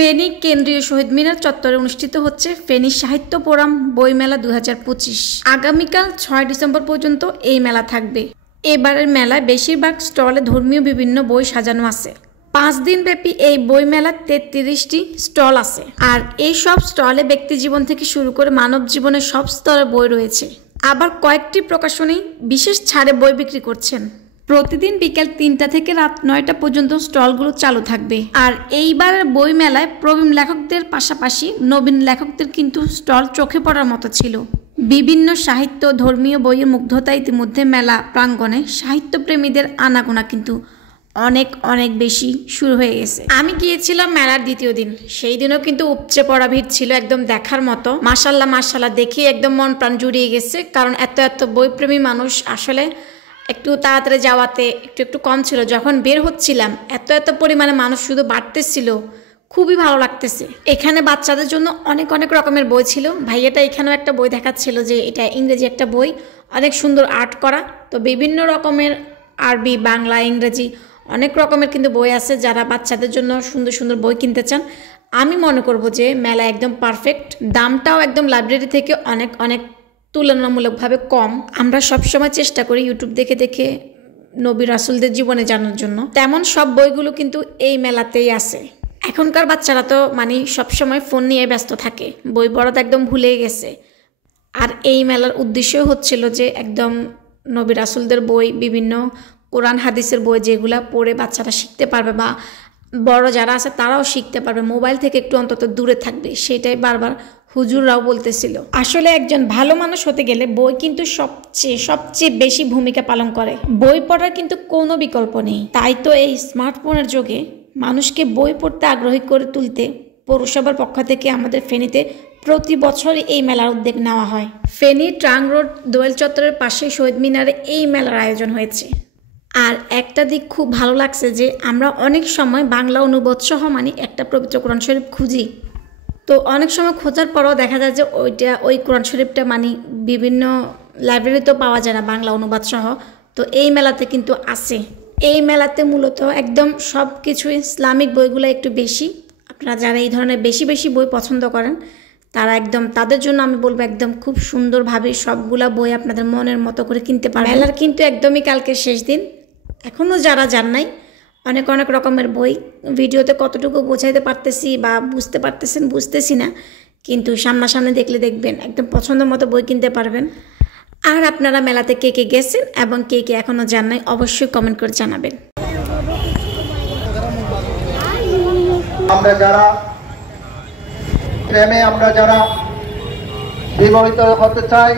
ফেনী কেন্দ্রীয় শহীদ মিনার চত্বরে অনুষ্ঠিত হচ্ছে ফেনী সাহিত্য ফোরাম বইমেলা 2025। আগামীকাল 6 ডিসেম্বর পর্যন্ত এই মেলা থাকবে। এবারের মেলায় বেশিরভাগ স্টলে ধর্মীয় বিভিন্ন বই সাজানো আছে। 5 দিন ব্যাপী এই বই মেলা 33টি স্টল আছে। আর এই সব স্টলে ব্যক্তি জীবন থেকে শুরু করে মানব জীবনের সব স্তরের বই রয়েছে। আবার কয়েকটি প্রকাশনী বিশেষ ছাড়ে বই বিক্রি করছেন। প্রতিদিন বিকেল 3টা থেকে রাত 9টা পর্যন্ত স্টলগুলো চালু থাকবে। আর এইবারের বই মেলায় প্রবীণ লেখকদের পাশাপাশি নবীন লেখকদের কিন্তু স্টল চোখে পড়ার মতো ছিল। বিভিন্ন সাহিত্য ধর্মীয় বইয়ের মুগ্ধতা ইতিমধ্যে মেলা প্রাঙ্গণে সাহিত্যপ্রেমীদের আনাগোনা কিন্তু অনেক বেশি শুরু হয়ে গেছে। আমি গিয়েছিলাম মেলার দ্বিতীয় দিন, সেই দিনও কিন্তু উপচে পড়া ভিড় ছিল, একদম দেখার মতো। মাশাল্লাহ দেখে একদম মন প্রাণ জুড়িয়ে গেছে। কারণ এত বইপ্রেমী মানুষ আসলে একটু তাড়াতাড়ি যাওয়াতে একটু কম ছিল। যখন বের হচ্ছিলাম এত পরিমাণে মানুষ শুধু বাড়তেছিল, খুবই ভালো লাগতেছে। এখানে বাচ্চাদের জন্য অনেক রকমের বই ছিল। ভাইয়াটা এখানেও একটা বই দেখাচ্ছিল যে এটা ইংরেজি একটা বই, অনেক সুন্দর আর্ট করা। তো বিভিন্ন রকমের আরবি, বাংলা, ইংরেজি অনেক রকমের কিন্তু বই আছে। যারা বাচ্চাদের জন্য সুন্দর বই কিনতে চান, আমি মনে করব যে মেলা একদম পারফেক্ট। দামটাও একদম লাইব্রেরি থেকে অনেক তুলনামূলকভাবে কম। আমরা সবসময় চেষ্টা করি ইউটিউব দেখে নবী রাসূলদের জীবনে জানার জন্য, তেমন সব বইগুলো কিন্তু এই মেলাতেই আছে। এখনকার বাচ্চারা তো সবসময় ফোন নিয়ে ব্যস্ত থাকে, বই পড়া তো একদম ভুলেই গেছে। আর এই মেলার উদ্দেশ্য হচ্ছিল যে একদম নবী রাসূলদের বই, বিভিন্ন কোরআন হাদিসের বই যেগুলা পড়ে বাচ্চারা শিখতে পারবে বা বড় যারা আছে তারাও শিখতে পারবে, মোবাইল থেকে একটু অন্তত দূরে থাকবে, সেটাই বারবার হুজুররাও বলতেছিল। আসলে একজন ভালো মানুষ হতে গেলে বই কিন্তু সবচেয়ে বেশি ভূমিকা পালন করে। বই পড়ার কিন্তু কোনো বিকল্প নেই। তাই তো এই স্মার্টফোনের যুগে মানুষকে বই পড়তে আগ্রহী করে তুলতে পৌরসভার পক্ষ থেকে আমাদের ফেনীতে প্রতি বছরই এই মেলার উদ্যোগ নেওয়া হয়। ফেনী ট্রাং রোড দোয়েল চত্বরের পাশে শহীদ মিনারে এই মেলার আয়োজন হয়েছে। আর একটা দিক খুব ভালো লাগছে যে আমরা অনেক সময় বাংলা অনুবাদ সহ একটা পবিত্র কোরআন শরীফ খুঁজি। তো অনেক সময় খোঁজার পরও দেখা যায় যে ওই কোরআন শরীফটা বিভিন্ন লাইব্রেরিতেও পাওয়া যায় না বাংলা অনুবাদ সহ। তো এই মেলাতে কিন্তু আছে। এই মেলাতে মূলত একদম সব কিছু ইসলামিক বইগুলো একটু বেশি। আপনারা যারা এই ধরনের বেশি বই পছন্দ করেন তারা তাদের জন্য আমি বলবো একদম খুব সুন্দরভাবে সবগুলা বই আপনাদের মনের মতো করে কিনতে পারবেন। মেলার কিন্তু একদমই কালকে শেষ দিন। এখনও যারা যান নাই, অনেক রকমের বই ভিডিওতে কতটুকু বোঝাইতে পারতেছি বা বুঝতেছি না, কিন্তু সামনাসামনি দেখলে দেখবেন একদম পছন্দ মতো বই কিনতে পারবেন। আর আপনারা মেলাতে কে গেছেন এবং কে এখনও যান নাই অবশ্যই কমেন্ট করে জানাবেন। আমরা যারা প্রেমে আমরা যারা বিবাহিত হতে চাই